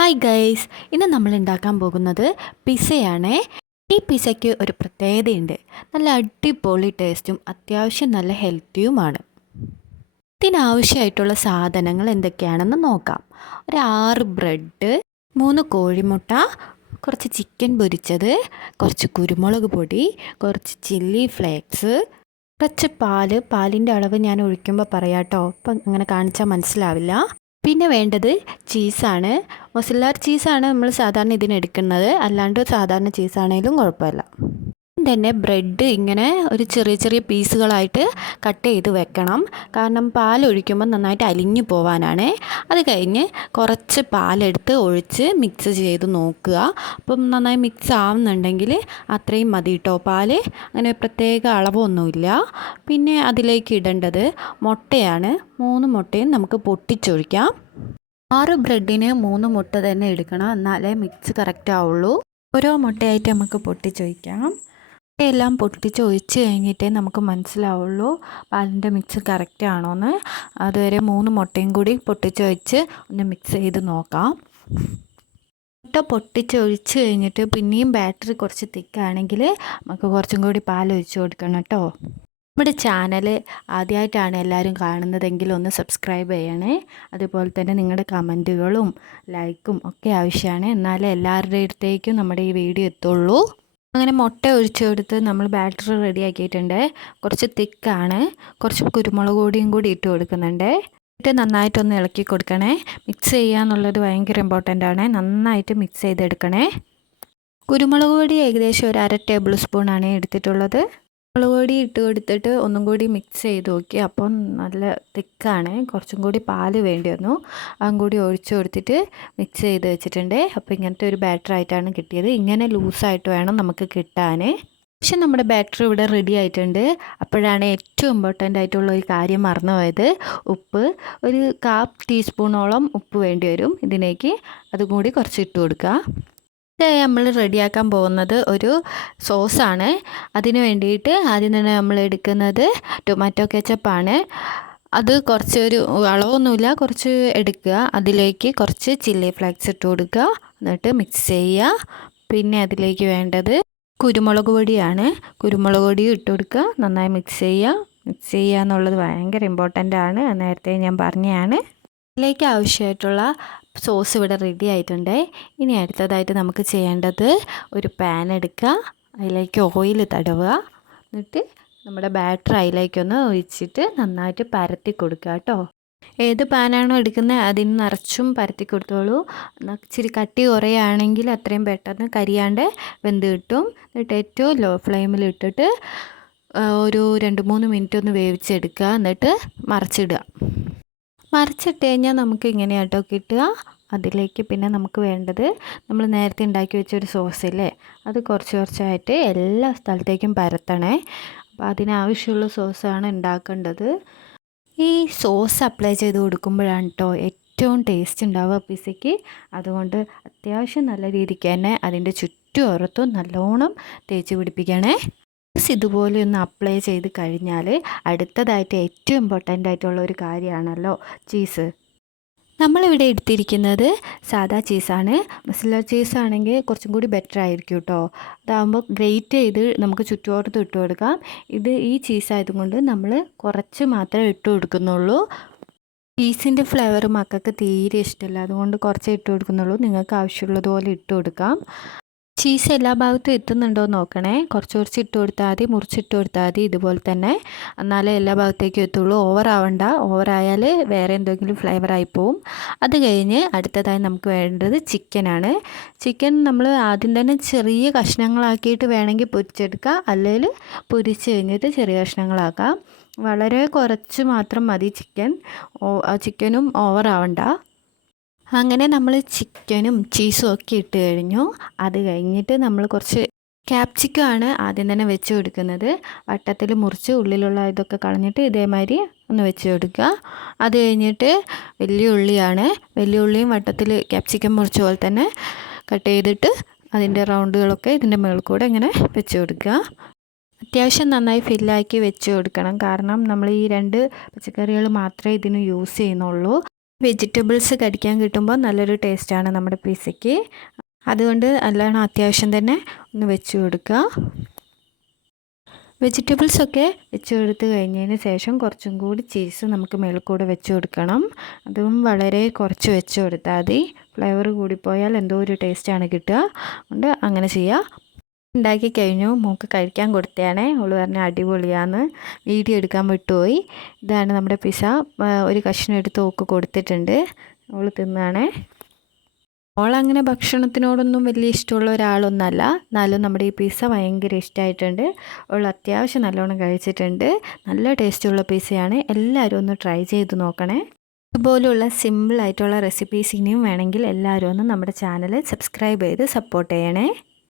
Hi guys ഇന്ന് നമ്മൾ ഉണ്ടാക്കാൻ പോകുന്നത് പിസയാണേ ഈ പിസയ്ക്ക് ഒരു പ്രത്യേകതയുണ്ട്. നല്ല അടിപൊളി ടേസ്റ്റും അത്യാവശ്യം നല്ല ഹെൽത്തിയുമാണ്. ഇതിനാവശ്യമായിട്ടുള്ള സാധനങ്ങൾ എന്തൊക്കെയാണെന്ന് നോക്കാം. ഒരു ആറ് ബ്രെഡ് മൂന്ന് കോഴിമുട്ട കുറച്ച് ചിക്കൻ പൊരിച്ചത് കുറച്ച് കുരുമുളക് പൊടി കുറച്ച് ചില്ലി ഫ്ലേക്സ് കുറച്ച് പാൽ. പാലിന്റെ അളവ് ഞാൻ ഒഴിക്കുമ്പോൾ പറയാം കേട്ടോ അപ്പം അങ്ങനെ കാണിച്ചാൽ മനസ്സിലാവില്ല. പിന്നെ വേണ്ടത് ചീസാണ്. മൊസല്ലാർ ചീസാണ് നമ്മൾ സാധാരണ ഇതിന് എടുക്കുന്നത് അല്ലാണ്ട് സാധാരണ ചീസാണെങ്കിലും കുഴപ്പമില്ല. തന്നെ ബ്രെഡ് ഇങ്ങനെ ഒരു ചെറിയ ചെറിയ പീസുകളായിട്ട് കട്ട് ചെയ്ത് വെക്കണം. കാരണം പാൽ ഒഴിക്കുമ്പോൾ നന്നായിട്ട് അലിഞ്ഞു പോവാനാണ്. അത് കഴിഞ്ഞ് കുറച്ച് പാലെടുത്ത് ഒഴിച്ച് മിക്സ് ചെയ്ത് നോക്കുക. അപ്പം നന്നായി മിക്സ് ആവുന്നുണ്ടെങ്കിൽ അത്രയും മതി കേട്ടോ പാൽ അങ്ങനെ പ്രത്യേക അളവൊന്നുമില്ല. പിന്നെ അതിലേക്ക് ഇടേണ്ടത് മുട്ടയാണ്. മൂന്ന് മുട്ടയും നമുക്ക് പൊട്ടിച്ചൊഴിക്കാം. ആറ് ബ്രെഡിന് മൂന്ന് മുട്ട തന്നെ എടുക്കണം. എന്നാലേ മിക്സ് കറക്റ്റ് ആവുള്ളൂ. ഓരോ മുട്ടയായിട്ട് നമുക്ക് പൊട്ടിച്ചൊഴിക്കാം. എല്ലാം പൊട്ടി ഒഴിച്ച് കഴിഞ്ഞിട്ടേ നമുക്ക് മനസ്സിലാവുള്ളൂ. പാലിന്റെ മിക്സ് കറക്റ്റ് ആണോയെന്ന് അതുവരെ മൂന്ന് മുട്ടയും കൂടി പൊട്ടിച്ച് ഒഴിച്ച് ഒന്ന് മിക്സ് ചെയ്ത് നോക്കാം. മുട്ട പൊട്ടിച്ച് ഒഴിച്ച് കഴിഞ്ഞിട്ട് പിന്നെയും ബാറ്ററി കുറച്ച് തിക്കാണെങ്കിൽ നമുക്ക് കുറച്ചും കൂടി പാൽ ഒഴിച്ച് കൊടുക്കണം കേട്ടോ. നമ്മുടെ ചാനൽ ആദ്യമായിട്ടാണ് എല്ലാവരും കാണുന്നതെങ്കിൽ ഒന്ന് സബ്സ്ക്രൈബ് ചെയ്യണേ. അതുപോലെ തന്നെ നിങ്ങളുടെ കമന്റുകളും ലൈക്കും ഒക്കെ ആവശ്യമാണ്. എന്നാലേ എല്ലാവരുടെ അടുത്തേക്കും നമ്മുടെ ഈ വീഡിയോ എത്തുള്ളൂ. അങ്ങനെ മുട്ട ഒഴിച്ചെടുത്ത് നമ്മൾ ബാറ്റർ റെഡിയാക്കിയിട്ടുണ്ട്. കുറച്ച് തിക്കാണ്. കുറച്ച് കുരുമുളക് പൊടിയും കൂടി ഇട്ട് കൊടുക്കുന്നുണ്ട്. ഇട്ട് നന്നായിട്ടൊന്ന് ഇളക്കി കൊടുക്കണേ. മിക്സ് ചെയ്യുക എന്നുള്ളത് ഭയങ്കര ഇമ്പോർട്ടന്റ് ആണ്. നന്നായിട്ട് മിക്സ് ചെയ്തെടുക്കണേ. കുരുമുളക് പൊടി ഏകദേശം ഒരു അര ടേബിൾ സ്പൂണാണ് എടുത്തിട്ടുള്ളത്. മുളക് പൊടി ഇട്ട് കൊടുത്തിട്ട് ഒന്നും കൂടി മിക്സ് ചെയ്ത് നോക്കി. അപ്പം നല്ല തിക്കാണ്. കുറച്ചും കൂടി പാൽ വേണ്ടി വന്നു. അതും കൂടി ഒഴിച്ചു കൊടുത്തിട്ട് മിക്സ് ചെയ്ത് വെച്ചിട്ടുണ്ട്. അപ്പോൾ ഇങ്ങനത്തെ ഒരു ബാറ്റർ ആയിട്ടാണ് കിട്ടിയത്. ഇങ്ങനെ ലൂസായിട്ട് വേണം നമുക്ക് കിട്ടാൻ പക്ഷെ നമ്മുടെ ബാറ്ററി ഇവിടെ റെഡി ആയിട്ടുണ്ട്. അപ്പോഴാണ് ഏറ്റവും ഇമ്പോർട്ടന്റ് ആയിട്ടുള്ള ഒരു കാര്യം മറന്നുപോയത് ഉപ്പ്. ഒരു കാപ്പ് ടീസ്പൂണോളം ഉപ്പ് വേണ്ടി വരും ഇതിലേക്ക്. അതും കൂടി കുറച്ച് ഇട്ട് കൊടുക്കുക. നമ്മൾ റെഡിയാക്കാൻ പോകുന്നത് ഒരു സോസാണ്. അതിന് വേണ്ടിയിട്ട് ആദ്യം തന്നെ നമ്മൾ എടുക്കുന്നത് ടൊമാറ്റോ കെച്ചപ്പാണ്. അത് കുറച്ച് ഒരു അളവൊന്നുമില്ല കുറച്ച് എടുക്കുക. അതിലേക്ക് കുറച്ച് ചില്ലി ഫ്ലേക്സ് ഇട്ട് കൊടുക്കുക. എന്നിട്ട് മിക്സ് ചെയ്യുക. പിന്നെ അതിലേക്ക് വേണ്ടത് കുരുമുളക് പൊടിയാണ്. കുരുമുളക് പൊടി ഇട്ട് കൊടുക്കുക. നന്നായി മിക്സ് ചെയ്യുക. മിക്സ് ചെയ്യുക എന്നുള്ളത് ഭയങ്കര ഇമ്പോർട്ടന്റ് ആണ്. നേരത്തെ ഞാൻ പറഞ്ഞതാണ്. ഇതിലേക്ക് ആവശ്യമായിട്ടുള്ള സോസ് ഇവിടെ റെഡി ആയിട്ടുണ്ട്. ഇനി അടുത്തതായിട്ട് നമുക്ക് ചെയ്യേണ്ടത് ഒരു പാൻ എടുക്കുക. അതിലേക്ക് ഓയിൽ തടവുക. എന്നിട്ട് നമ്മുടെ ബാറ്റർ അതിലേക്കൊന്ന് ഒഴിച്ചിട്ട് നന്നായിട്ട് പരത്തി കൊടുക്കുക കേട്ടോ. ഏത് പാനാണോ എടുക്കുന്നത് അതിന് നിറച്ചും പരത്തി കൊടുത്തോളൂ. ഇച്ചിരി കട്ടി കുറയുകയാണെങ്കിൽ അത്രയും പെട്ടെന്ന് കരിയാണ്ട് വെന്ത് കിട്ടും. എന്നിട്ട് ഏറ്റവും ലോ ഫ്ലെയിമിൽ ഇട്ടിട്ട് ഒരു രണ്ട് മൂന്ന് മിനിറ്റ് ഒന്ന് വേവിച്ചെടുക്കുക. എന്നിട്ട് മറിച്ചിടുക. മറിച്ചിട്ട് കഴിഞ്ഞാൽ നമുക്ക് ഇങ്ങനെയാട്ടോ കിട്ടുക. അതിലേക്ക് പിന്നെ നമുക്ക് വേണ്ടത് നമ്മൾ നേരത്തെ ഉണ്ടാക്കി വെച്ചൊരു സോസില്ലേ അത് കുറച്ച് കുറച്ചായിട്ട് എല്ലാ സ്ഥലത്തേക്കും പരത്തണേ. അപ്പോൾ അതിനാവശ്യമുള്ള സോസാണ് ഉണ്ടാക്കേണ്ടത്. ഈ സോസ് അപ്ലൈ ചെയ്ത് കൊടുക്കുമ്പോഴാണ് കേട്ടോ ഏറ്റവും ടേസ്റ്റ് ഉണ്ടാവുക പിസയ്ക്ക് അതുകൊണ്ട് അത്യാവശ്യം നല്ല രീതിക്ക് തന്നെ അതിന്റെ ചുറ്റും നല്ലോണം തേച്ച് പിടിപ്പിക്കണേ. ഇതുപോലെ ഒന്ന് അപ്ലൈ ചെയ്ത് കഴിഞ്ഞാൽ അടുത്തതായിട്ട് ഏറ്റവും ഇമ്പോർട്ടന്റ് ആയിട്ടുള്ള ഒരു കാര്യമാണല്ലോ ചീസ് നമ്മളിവിടെ എടുത്തിരിക്കുന്നത് സാദാ ചീസാണ് മസാല ചീസ് ആണെങ്കിൽ കുറച്ചും കൂടി ബെറ്റർ ആയിരിക്കും കേട്ടോ. അതാകുമ്പോൾ ഗ്രേറ്റ് ചെയ്ത് നമുക്ക് ചുറ്റുവട്ടത്ത് ഇട്ട് കൊടുക്കാം. ഇത് ഈ ചീസായതുകൊണ്ട് നമ്മൾ കുറച്ച് മാത്രമേ ഇട്ട് കൊടുക്കുന്നുള്ളൂ. ചീസിന്റെ ഫ്ലേവർ മക്കൾക്ക് തീരെ ഇഷ്ടമല്ല. അതുകൊണ്ട് കുറച്ചേ ഇട്ട് കൊടുക്കുന്നുള്ളൂ. നിങ്ങൾക്ക് ആവശ്യമുള്ളതുപോലെ ഇട്ട് കൊടുക്കാം. ചീസ് എല്ലാ ഭാഗത്തും എത്തുന്നുണ്ടോ എന്ന് നോക്കണേ. കുറച്ച് കുറച്ച് ഇട്ട് കൊടുത്താൽ മതി മുറിച്ചിട്ട് കൊടുത്താൽ മതി ഇതുപോലെ തന്നെ. എന്നാലേ എല്ലാ ഭാഗത്തേക്കും എത്തുള്ളൂ. ഓവർ ആവണ്ട. ഓവറായാൽ വേറെ എന്തെങ്കിലും ഫ്ലേവർ ആയി പോവും. അത് കഴിഞ്ഞ് അടുത്തതായി നമുക്ക് വേണ്ടത് ചിക്കനാണ് ചിക്കൻ നമ്മൾ ആദ്യം തന്നെ ചെറിയ കഷ്ണങ്ങളാക്കിയിട്ട് വേണമെങ്കിൽ പൊരിച്ചെടുക്കുക അല്ലെങ്കിൽ പൊരിച്ച് കഴിഞ്ഞിട്ട് ചെറിയ കഷ്ണങ്ങളാക്കാം. വളരെ കുറച്ച് മാത്രം മതി ചിക്കൻ ചിക്കനും ഓവർ ആവണ്ട. അങ്ങനെ നമ്മൾ ചിക്കനും ചീസും ഒക്കെ ഇട്ട് കഴിഞ്ഞു. അത് കഴിഞ്ഞിട്ട് നമ്മൾ കുറച്ച് ക്യാപ്സിക്കം ആണ് ആദ്യം തന്നെ വെച്ച് കൊടുക്കുന്നത്. വട്ടത്തിൽ മുറിച്ച് ഉള്ളിലുള്ള ഇതൊക്കെ കളഞ്ഞിട്ട് ഇതേമാതിരി ഒന്ന് വെച്ച് കൊടുക്കുക. അത് കഴിഞ്ഞിട്ട് വലിയ ഉള്ളിയാണ്. വലിയ ഉള്ളിയും വട്ടത്തിൽ ക്യാപ്സിക്കം മുറിച്ച പോലെ തന്നെ കട്ട് ചെയ്തിട്ട് അതിന്റെ റൗണ്ടുകളൊക്കെ ഇതിന്റെ മുകളിൽ കൂടെ ഇങ്ങനെ വെച്ച് കൊടുക്കുക. അത്യാവശ്യം നന്നായി ഫില്ലാക്കി വെച്ച് കൊടുക്കണം. കാരണം നമ്മൾ ഈ രണ്ട് പച്ചക്കറികൾ മാത്രമേ ഇതിന് യൂസ് ചെയ്യുന്നുള്ളൂ. വെജിറ്റബിൾസ് കടിക്കാൻ കിട്ടുമ്പോൾ നല്ലൊരു ടേസ്റ്റാണ് നമ്മുടെ പിസയ്ക്ക് അതുകൊണ്ട് നല്ലോണം അത്യാവശ്യം തന്നെ ഒന്ന് വെച്ച് കൊടുക്കുക. വെജിറ്റബിൾസൊക്കെ വെച്ച് കൊടുത്ത് കഴിഞ്ഞതിന് ശേഷം കുറച്ചും കൂടി ചീസ് നമുക്ക് മേളിൽ വെച്ച് കൊടുക്കണം. അതും വളരെ കുറച്ച് വെച്ച് കൊടുത്താൽ മതി. ഫ്ലേവർ കൂടിപ്പോയാൽ എന്തോ ഒരു ടേസ്റ്റാണ് കിട്ടുക. അതുകൊണ്ട് അങ്ങനെ ചെയ്യുക. ഉണ്ടാക്കി കഴിഞ്ഞു. മൂക്ക് കഴിക്കാൻ കൊടുത്തതാണ് അവൾ പറഞ്ഞ അടിപൊളിയാന്ന് വീഡിയോ എടുക്കാൻ വിട്ടുപോയി. ഇതാണ് നമ്മുടെ പിസ ഒരു കഷ്ണം എടുത്ത് ഓക്ക് കൊടുത്തിട്ടുണ്ട്. അവൾ തിന്നാണേ. അവളങ്ങനെ ഭക്ഷണത്തിനോടൊന്നും വലിയ ഇഷ്ടമുള്ള ഒരാളൊന്നല്ല. എന്നാലും നമ്മുടെ ഈ പിസ്സ ഭയങ്കര ഇഷ്ടമായിട്ടുണ്ട് അവൾ അത്യാവശ്യം നല്ലോണം കഴിച്ചിട്ടുണ്ട്. നല്ല ടേസ്റ്റുള്ള പിസ്സയാണ്. എല്ലാവരും ഒന്ന് ട്രൈ ചെയ്ത് നോക്കണേ. ഇതുപോലുള്ള സിമ്പിളായിട്ടുള്ള റെസിപ്പീസ് ഇനിയും വേണമെങ്കിൽ എല്ലാവരും ഒന്ന് നമ്മുടെ ചാനൽ സബ്സ്ക്രൈബ് ചെയ്ത് സപ്പോർട്ട് ചെയ്യണേ.